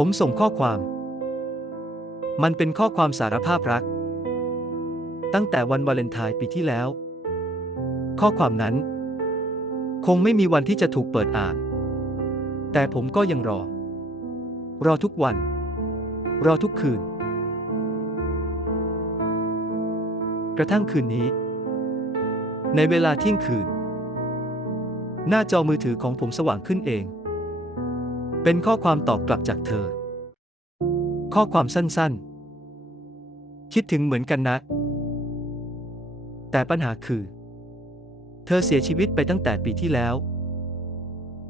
ผมส่งข้อความ มันเป็นข้อความสารภาพรัก ตั้งแต่วันวาเลนไทน์ปีที่แล้ว ข้อความนั้น คงไม่มีวันที่จะถูกเปิดอ่าน แต่ผมก็ยังรอ รอทุกวัน รอทุกคืน กระทั่งคืนนี้ ในเวลาเที่ยงคืน หน้าจอมือถือของผมสว่างขึ้นเอง เป็นข้อความตอบกลับจากเธอ ข้อความสั้นๆ คิดถึงเหมือนกันนะ แต่ปัญหาคือ เธอเสียชีวิตไปตั้งแต่ปีที่แล้ว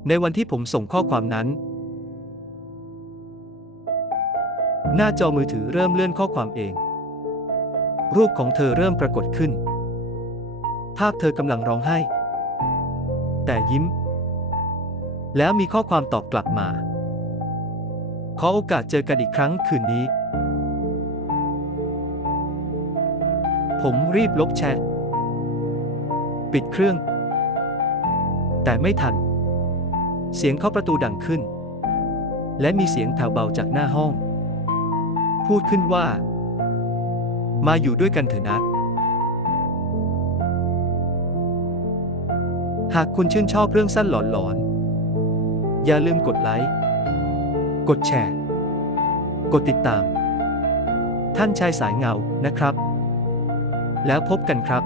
ในวันที่ผมส่งข้อความนั้น หน้าจอมือถือเริ่มเลื่อนข้อความเอง รูปของเธอเริ่มปรากฏขึ้น ภาพเธอกำลังร้องไห้ แต่ยิ้มแล้วมีข้อความตอบกลับมา ขอโอกาสเจอกันอีกครั้งคืนนี้ ผมรีบลบแชท ปิดเครื่อง แต่ไม่ทัน เสียงเคาะประตูดังขึ้น และมีเสียงแผ่วเบาจากหน้าห้อง พูดขึ้นว่า มาอยู่ด้วยกันเถอะนะหากคุณชื่นชอบเรื่องสั้นหลอนๆ อย่าลืมกดไลค์ กดแชร์ กดติดตาม ท่านชายสายเงานะครับ แล้วพบกันครับ